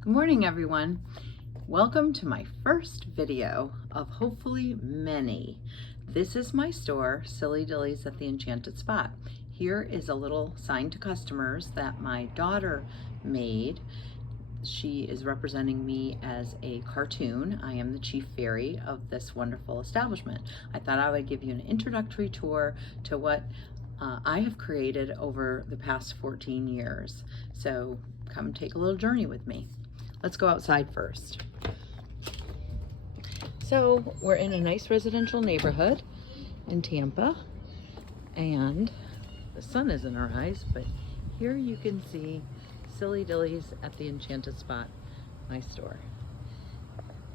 Good morning, everyone. Welcome to my first video of hopefully many. This is my store, Silly Dilly's at the Enchanted Spot. Here is a little sign to customers that my daughter made. She is representing me as a cartoon. I am the chief fairy of this wonderful establishment. I thought I would give you an introductory tour to what I have created over the past 14 years. So come take a little journey with me. Let's go outside first. So we're in a nice residential neighborhood in Tampa, and the sun is in our eyes, but here you can see Silly Dilly's at the Enchanted Spot, my store.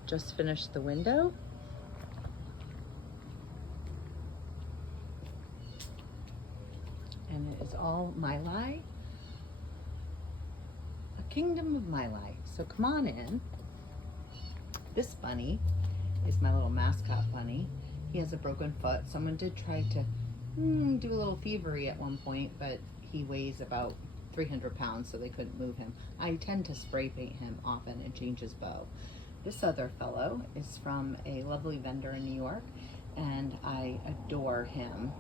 Just finished the window. And it is all Maileg, a kingdom of Maileg. So come on in. This bunny is my little mascot bunny. He has a broken foot. Someone did try to do a little thievery at one point, but he weighs about 300 pounds, so they couldn't move him. I tend to spray paint him often and change his bow. This other fellow is from a lovely vendor in New York, and I adore him.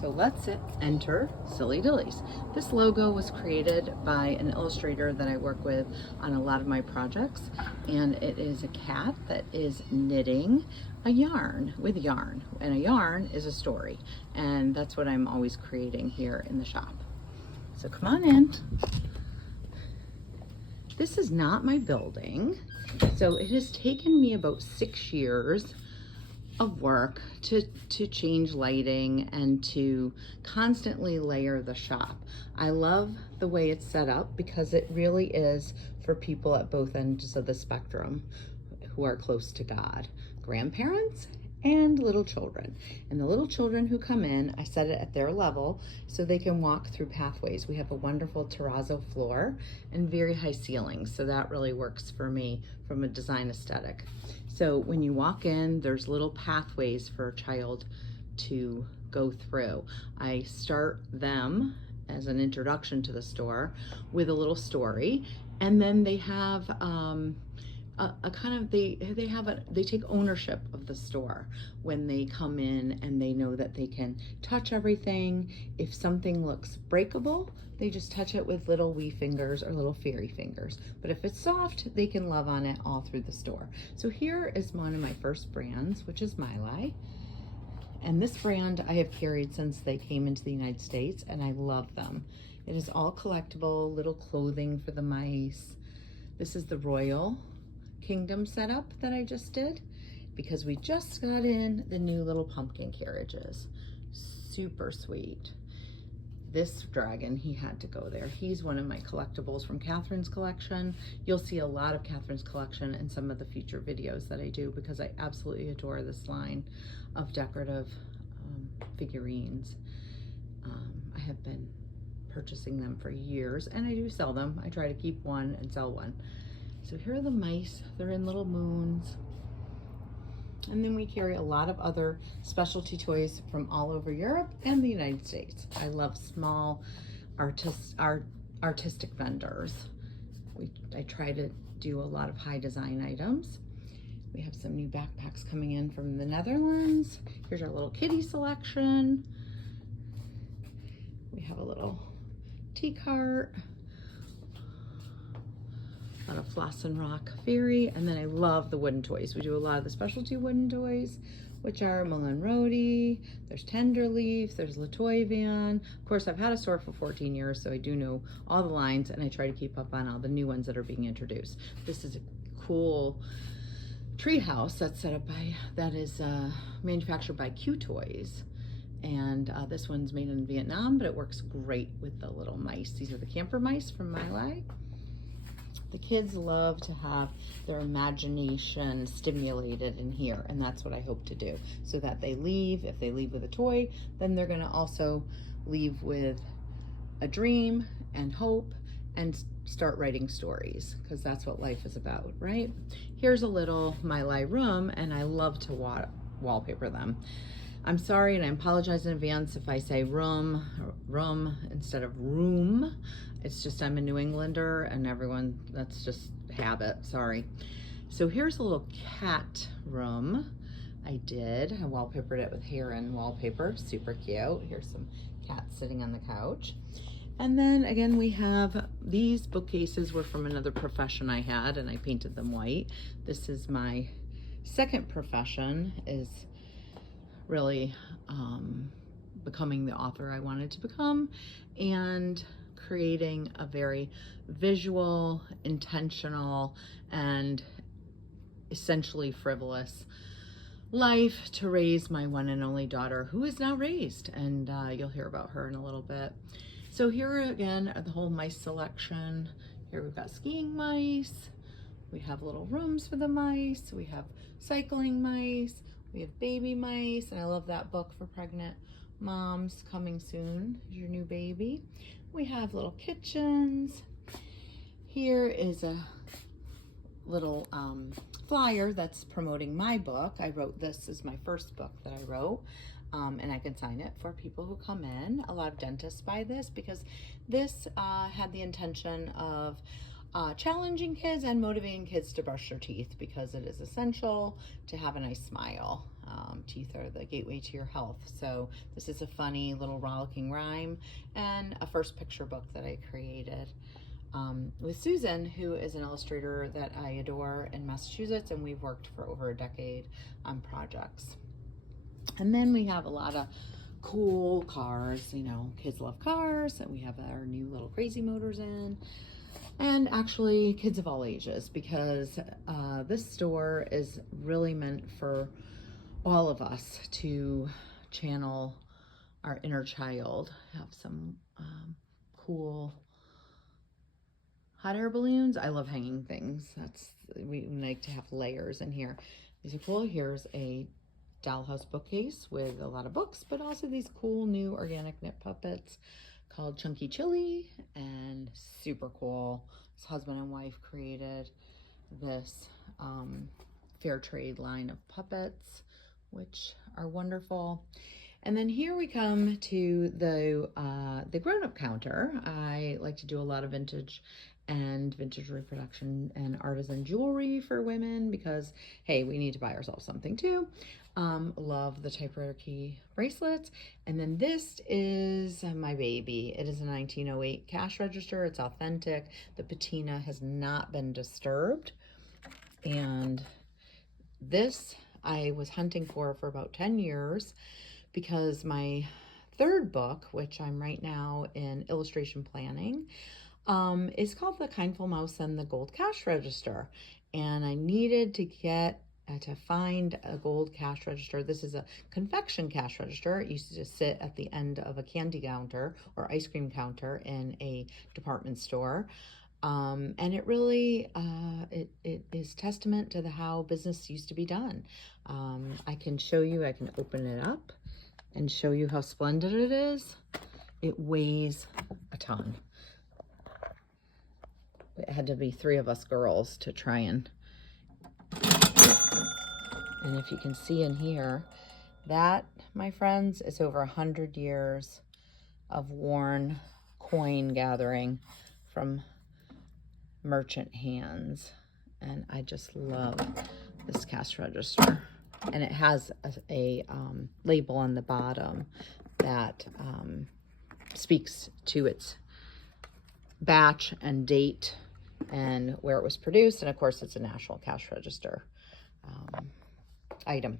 So let's enter Silly Dilly's. This logo was created by an illustrator that I work with on a lot of my projects, and it is a cat that is knitting a yarn with yarn, and a yarn is a story, and that's what I'm always creating here in the shop. So come on in. This is not my building, so it has taken me about 6 years of work to change lighting and to constantly layer the shop. I love the way it's set up because it really is for people at both ends of the spectrum who are close to God, grandparents and little children. And the little children who come in, I set it at their level so they can walk through pathways. We have a wonderful terrazzo floor and very high ceilings, so that really works for me from a design aesthetic. So when you walk in, there's little pathways for a child to go through. I start them as an introduction to the store with a little story, and then they have they take ownership of the store when they come in, and they know that they can touch everything. If something looks breakable, they just touch it with little wee fingers or little fairy fingers. But if it's soft, they can love on it all through the store. So here is one of my first brands, which is Maileg. And this brand I have carried since they came into the United States, and I love them. It is all collectible, little clothing for the mice. This is the Royal Kingdom setup that I just did because we just got in the new little pumpkin carriages. Super sweet. This dragon, he had to go there. He's one of my collectibles from Katherine's collection. You'll see a lot of Katherine's collection in some of the future videos that I do because I absolutely adore this line of decorative figurines. I have been purchasing them for years, and I do sell them. I try to keep one and sell one. So here are the mice. They're in little moons. And then we carry a lot of other specialty toys from all over Europe and the United States. I love small artistic vendors. I try to do a lot of high design items. We have some new backpacks coming in from the Netherlands. Here's our little kitty selection. We have a little tea cart. A Floss and Rock Fairy, and then I love the wooden toys. We do a lot of the specialty wooden toys, which are Mullen Rhodey, there's Tenderleaf, there's Latoyvian. Of course, I've had a store for 14 years, so I do know all the lines, and I try to keep up on all the new ones that are being introduced. This is a cool tree house that's set up by, that is manufactured by Q Toys. And this one's made in Vietnam, but it works great with the little mice. These are the camper mice from Maileg. The kids love to have their imagination stimulated in here, and that's what I hope to do, so that they leave. If they leave with a toy, then they're going to also leave with a dream and hope and start writing stories, because that's what life is about, right? Here's a little Maileg room, and I love to wallpaper them. I'm sorry, and I apologize in advance if I say room instead of room. It's just I'm a New Englander, and everyone, that's just habit, sorry. So here's a little cat room I did. I wallpapered it with heron wallpaper, super cute. Here's some cats sitting on the couch. And then again, we have these bookcases were from another profession I had, and I painted them white. This is my second profession, is really becoming the author I wanted to become, and creating a very visual, intentional, and essentially frivolous life to raise my one and only daughter, who is now raised, and you'll hear about her in a little bit. So here again are the whole mice selection. Here we've got skiing mice, we have little rooms for the mice, we have cycling mice, we have baby mice, and I love that book for pregnant moms, coming soon, your new baby. We have little kitchens. Here is a little flyer that's promoting my book. I wrote this as my first book that I wrote, and I can sign it for people who come in. A lot of dentists buy this because this had the intention of challenging kids and motivating kids to brush their teeth, because it is essential to have a nice smile. Teeth are the gateway to your health. So this is a funny little rollicking rhyme and a first picture book that I created with Susan, who is an illustrator that I adore in Massachusetts, and we've worked for over a decade on projects. And then we have a lot of cool cars, you know, kids love cars, and we have our new little crazy motors in. And actually kids of all ages, because this store is really meant for all of us to channel our inner child. Have some cool hot air balloons. I love hanging things. We like to have layers in here. These are cool. Here's a dollhouse bookcase with a lot of books, but also these cool new organic knit puppets called Chunky Chili, and super cool. This husband and wife created this fair trade line of puppets, which are wonderful. And then here we come to the grown-up counter. I like to do a lot of vintage reproduction and artisan jewelry for women, because hey, we need to buy ourselves something too. Love the typewriter key bracelets. And then this is my baby. It is a 1908 cash register. It's authentic. The patina has not been disturbed. And this I was hunting for about 10 years, because my third book, which I'm right now in illustration planning, is called The Kindful Mouse and the Gold Cash Register. And I needed to find a gold cash register. This is a confection cash register. It used to just sit at the end of a candy counter or ice cream counter in a department store. And it really, it is testament to how business used to be done. I can show you, I can open it up and show you how splendid it is. It weighs a ton. It had to be 3 of us girls to try and if you can see in here, that, my friends, is over 100 years of worn coin gathering from merchant hands. And I just love this cash register. And it has a label on the bottom that speaks to its batch and date and where it was produced. And of course, it's a national cash register item.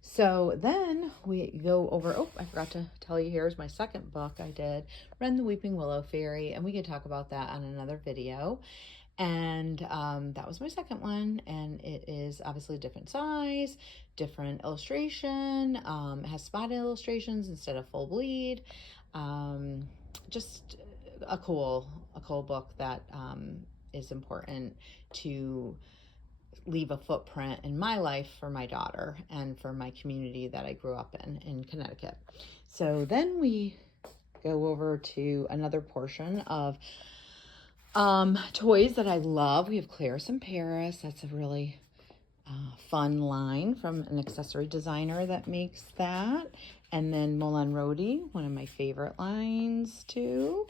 So then we go over, oh, I forgot to tell you, here's my second book I did, Ren the Weeping Willow Fairy, and we can talk about that on another video. And that was my second one, and it is obviously a different size, different illustration. It has spotted illustrations instead of full bleed. Just a cool book that is important to leave a footprint in my life for my daughter and for my community that I grew up in Connecticut. So then we go over to another portion of toys that I love. We have Claris in Paris. That's a really fun line from an accessory designer that makes that. And then Moulin Rodi, one of my favorite lines too.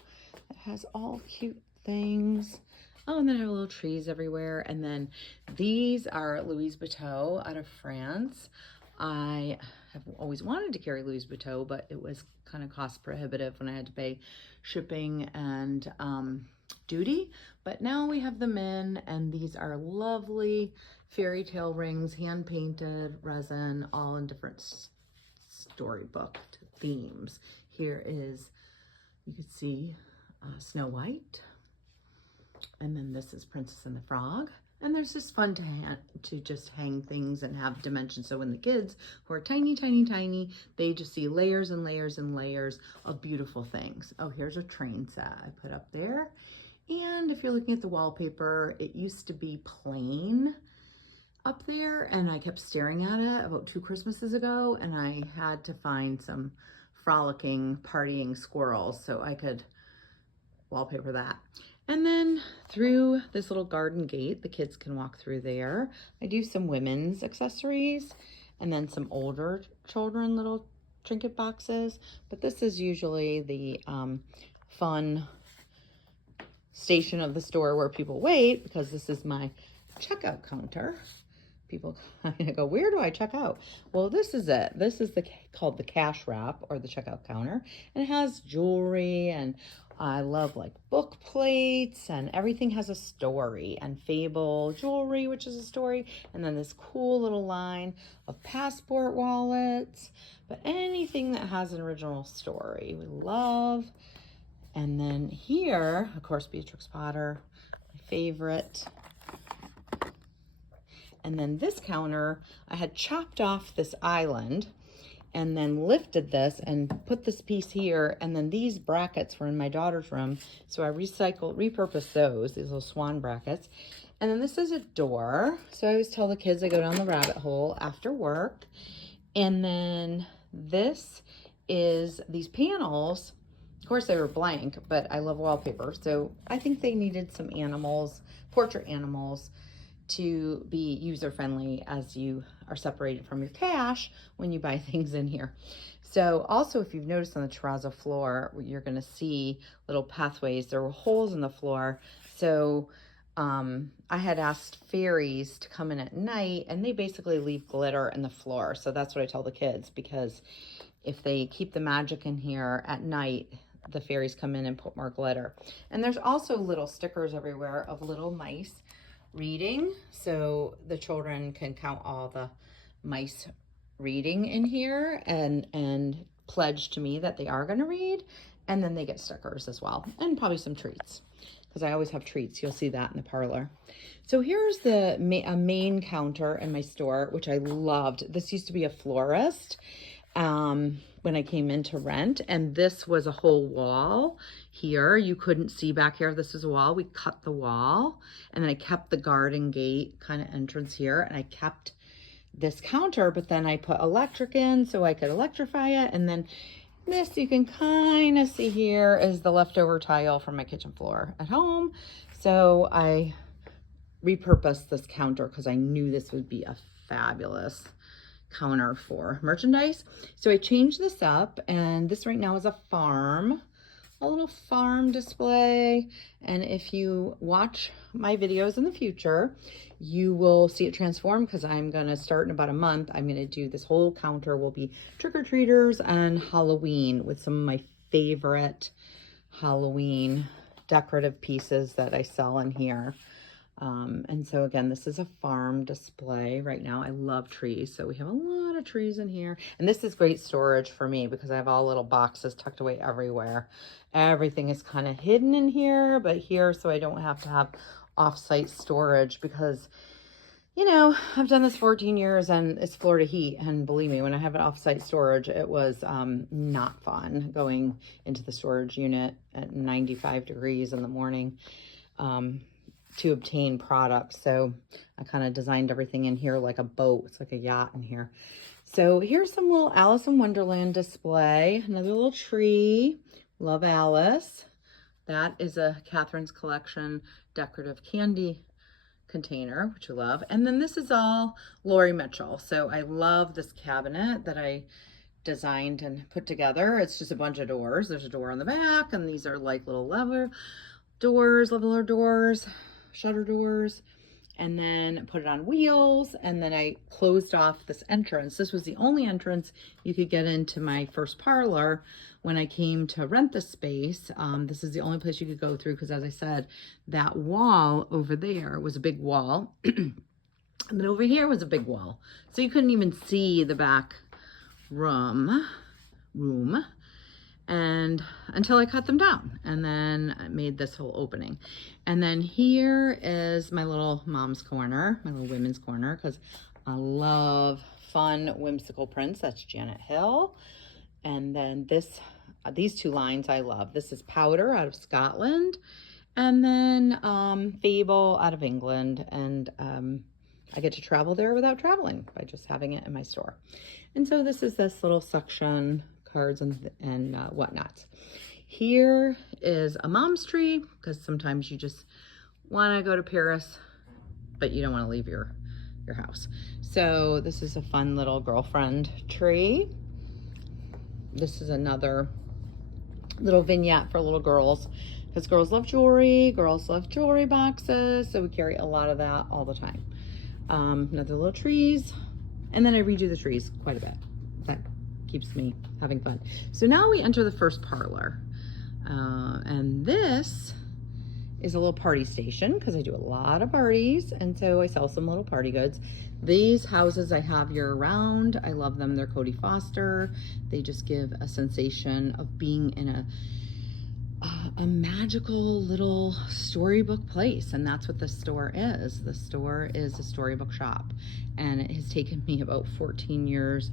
It has all cute things. Oh, and then I have little trees everywhere. And then these are Louise Vuitton out of France. I have always wanted to carry Louise Vuitton, but it was kind of cost prohibitive when I had to pay shipping and duty. But now we have them in, and these are lovely fairy tale rings, hand painted resin, all in different storybook themes. Here is, you can see Snow White, and then this is Princess and the Frog. And there's just fun to just hang things and have dimensions. So when the kids who are tiny, tiny, tiny, they just see layers and layers and layers of beautiful things. Oh, here's a train set I put up there. And if you're looking at the wallpaper, it used to be plain up there, and I kept staring at it about 2 Christmases ago, and I had to find some frolicking, partying squirrels so I could wallpaper that. And then through this little garden gate, the kids can walk through there. I do some women's accessories and then some older children little trinket boxes. But this is usually the fun station of the store where people wait, because this is my checkout counter. People kind of go, where do I check out? Well, this is it. This is called the cash wrap, or the checkout counter. And it has jewelry, and I love like book plates, and everything has a story, and Fable jewelry, which is a story. And then this cool little line of passport wallets, but anything that has an original story, we love. And then here, of course, Beatrix Potter, my favorite. And then this counter, I had chopped off this island and then lifted this and put this piece here. And then these brackets were in my daughter's room. So I repurposed those, these little swan brackets. And then this is a door. So I always tell the kids I go down the rabbit hole after work. And then this is these panels. Of course, they were blank, but I love wallpaper. So I think they needed some animals, portrait animals, to be user-friendly as you are separated from your cash when you buy things in here. So also, if you've noticed on the terrazzo floor, you're going to see little pathways. There were holes in the floor. So I had asked fairies to come in at night, and they basically leave glitter in the floor. So that's what I tell the kids, because if they keep the magic in here at night, the fairies come in and put more glitter. And there's also little stickers everywhere of little mice reading, so the children can count all the mice reading in here and pledge to me that they are going to read, and then they get stickers as well, and probably some treats, because I always have treats. You'll see that in the parlor. So here's a main counter in my store, which I loved. This used to be a florist when I came in to rent, and this was a whole wall here. You couldn't see back here. This is a wall. We cut the wall, and then I kept the garden gate kind of entrance here, and I kept this counter, but then I put electric in so I could electrify it. And then this, you can kind of see here, is the leftover tile from my kitchen floor at home. So I repurposed this counter because I knew this would be a fabulous counter for merchandise. So I changed this up, and this right now is a little farm display. And if you watch my videos in the future, you will see it transform, because I'm going to start in about a month. I'm going to do this whole counter will be trick-or-treaters and Halloween, with some of my favorite Halloween decorative pieces that I sell in here. And so again, this is a farm display right now. I love trees, so we have a lot of trees in here. And this is great storage for me, because I have all little boxes tucked away everywhere. Everything is kind of hidden in here, but here, so I don't have to have off-site storage, because, you know, I've done this 14 years and it's Florida heat. And believe me, when I have an off-site storage, it was not fun going into the storage unit at 95 degrees in the morning. To obtain products. So I kind of designed everything in here like a boat. It's like a yacht in here. So here's some little Alice in Wonderland display. Another little tree. Love Alice. That is a Katherine's Collection decorative candy container, which I love. And then this is all Lori Mitchell. So I love this cabinet that I designed and put together. It's just a bunch of doors. There's a door on the back, and these are like little leveler doors, shutter doors, and then put it on wheels. And then I closed off this entrance. This was the only entrance you could get into my first parlor when I came to rent the space. This is the only place you could go through because, as I said, that wall over there was a big wall. And then over here was a big wall. So you couldn't even see the back room and until I cut them down, and then I made this whole opening. And then here is my little mom's corner, my little women's corner, because I love fun whimsical prints. That's Janet Hill. And then these two lines I love. This is Powder out of Scotland, and then Fable out of England. And I get to travel there without traveling by just having it in my store. And so this is this little section, cards and whatnot. Here is a mom's tree, because sometimes you just want to go to Paris, but you don't want to leave your house. So this is a fun little girlfriend tree. This is another little vignette for little girls, because girls love jewelry boxes, so we carry a lot of that all the time. Another little trees, and then I redo the trees quite a bit. That keeps me having fun. So now we enter the first parlor, and this is a little party station, because I do a lot of parties, and so I sell some little party goods. These houses I have year round. I love them. They're Cody Foster. They just give a sensation of being in a magical little storybook place, and that's what the store is. The store is a storybook shop, and it has taken me about 14 years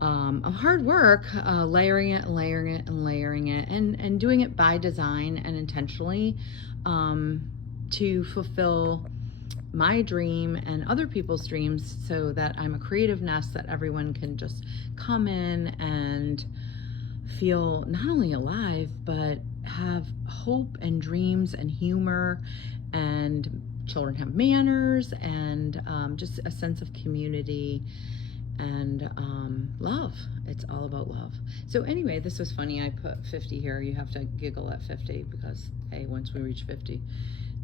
of hard work, layering it and doing it by design and intentionally, to fulfill my dream and other people's dreams, so that I'm a creative nest that everyone can just come in and feel not only alive, but have hope and dreams and humor, and children have manners, and just a sense of community and love. It's all about love. So anyway, this was funny. I put 50 here. You have to giggle at 50, because hey, once we reach 50,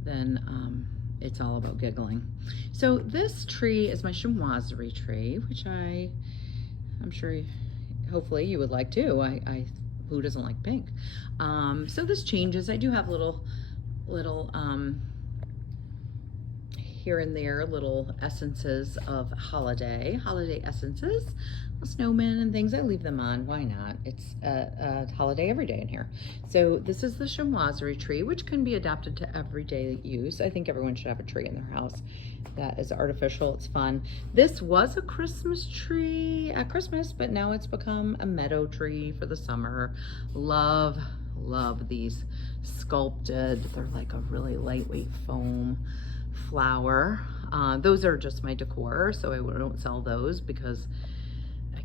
then it's all about giggling. So this tree is my chinoiserie tree, which I'm sure hopefully you would like too. Who doesn't like pink? So this changes. I do have little here and there little essences of holiday essences, snowmen and things. I leave them on. Why not? It's a holiday every day in here. So this is the chinoiserie tree, which can be adapted to everyday use. I think everyone should have a tree in their house that is artificial. It's fun. This was a Christmas tree at Christmas, but now it's become a meadow tree for the summer. Love these sculpted. They're like a really lightweight foam flower. Those are just my decor, so I don't sell those because I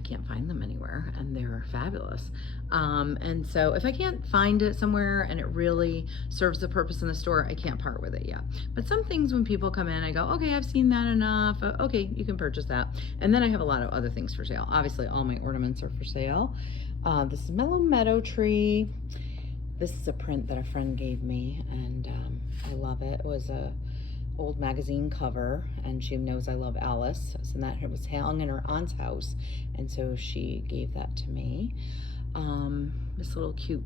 can't find them anywhere, and they're fabulous. And so if I can't find it somewhere and it really serves the purpose in the store, I can't part with it yet. But some things, when people come in, I go, okay, I've seen that enough. Okay, you can purchase that. And then I have a lot of other things for sale. Obviously, all my ornaments are for sale. This is Mellow Meadow Tree. This is a print that a friend gave me, and I love it. It was a old magazine cover, and she knows I love Alice, so that it was hung in her aunt's house, and so she gave that to me. This little cute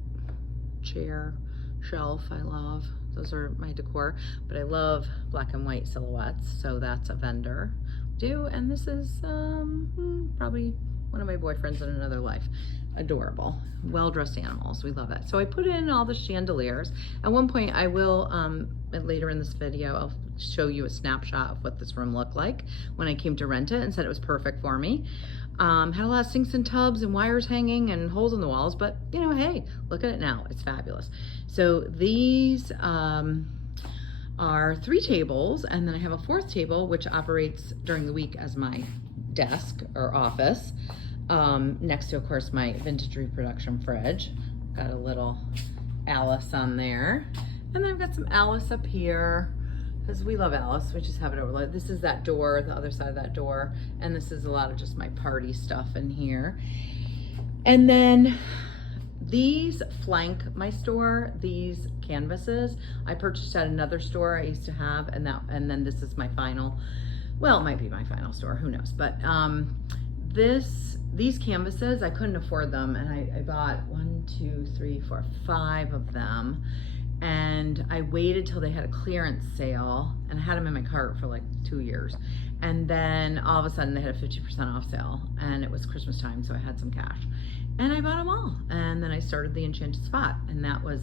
chair shelf I love. Those are my decor, but I love black and white silhouettes, so that's a vendor do. And this is probably one of my boyfriends in another life. Adorable, well-dressed animals. We love it. So I put in all the chandeliers. At one point I will, later in this video, I'll show you a snapshot of what this room looked like when I came to rent it, and said it was perfect for me. Had a lot of sinks and tubs and wires hanging and holes in the walls, but you know, hey, look at it now. It's fabulous. So these are 3 tables, and then I have a 4th table which operates during the week as my desk or office. Next to, of course, my vintage reproduction fridge. Got a little Alice on there, and then I've got some Alice up here, because we love Alice. We just have it over. This is that door, the other side of that door, and this is a lot of just my party stuff in here. And then these flank my store, these canvases. I purchased at another store I used to have, and then this is my final, well, it might be my final store, who knows, but these canvases, I couldn't afford them, and I bought 1, 2, 3, 4, 5 of them, and I waited till they had a clearance sale, and I had them in my cart for like 2 years, and then all of a sudden they had a 50% off sale, and it was Christmas time, so I had some cash, and I bought them all. And then I started the Enchanted Spot, and that was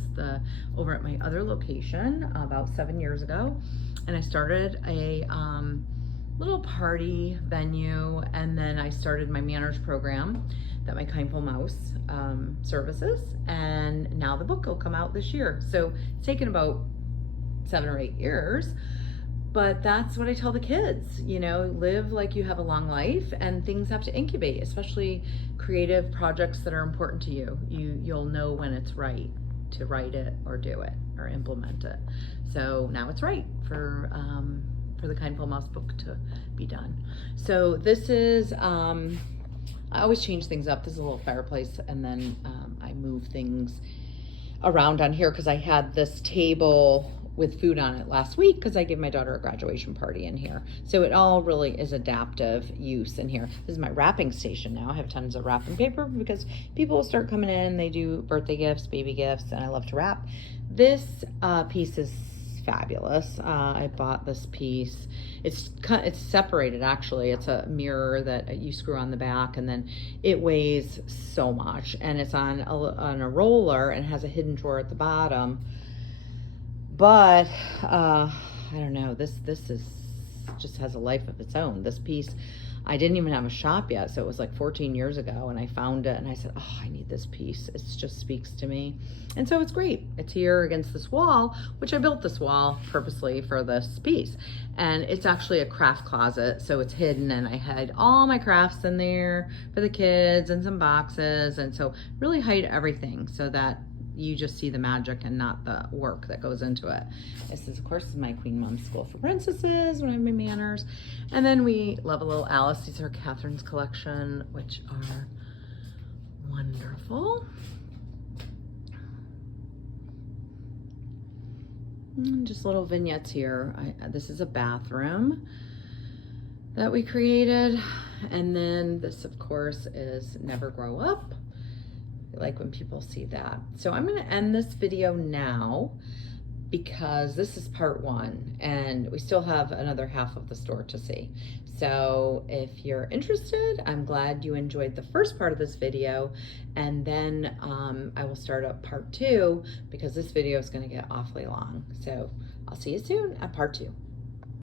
over at my other location about 7 years ago, and I started a little party venue, and then I started my manners program that my Kindful Mouse services, and now the book will come out this year. So it's taken about 7 or 8 years, but that's what I tell the kids, you know, live like you have a long life, and things have to incubate, especially creative projects that are important to you. You'll know when it's right to write it or do it or implement it. So now it's right for the Kindful Mouse book to be done. So this is, I always change things up. This is a little fireplace, and then I move things around on here because I had this table with food on it last week because I gave my daughter a graduation party in here. So it all really is adaptive use in here. This is my wrapping station now. I have tons of wrapping paper because people will start coming in. They do birthday gifts, baby gifts, and I love to wrap. This piece is fabulous. I bought this piece. It's separated actually. It's a mirror that you screw on the back, and then it weighs so much, and it's on a roller and has a hidden drawer at the bottom. But I don't know, this is just has a life of its own. This piece, I didn't even have a shop yet, so it was like 14 years ago, and I found it and I said, oh, I need this piece. It just speaks to me. And so it's great. It's here against this wall, which I built this wall purposely for this piece. And it's actually a craft closet, so it's hidden, and I had all my crafts in there for the kids and some boxes, and so really hide everything so that you just see the magic and not the work that goes into it. This is, of course, my Queen Mom School for Princesses when I have my manners. And then we love a little Alice. These are Katherine's collection, which are wonderful. And just little vignettes here. This is a bathroom that we created. And then this, of course, is Never Grow Up. I like when people see that. So I'm going to end this video now because this is part 1, and we still have another half of the store to see. So if you're interested, I'm glad you enjoyed the first part of this video, and then I will start up part 2 because this video is going to get awfully long. So I'll see you soon at part 2.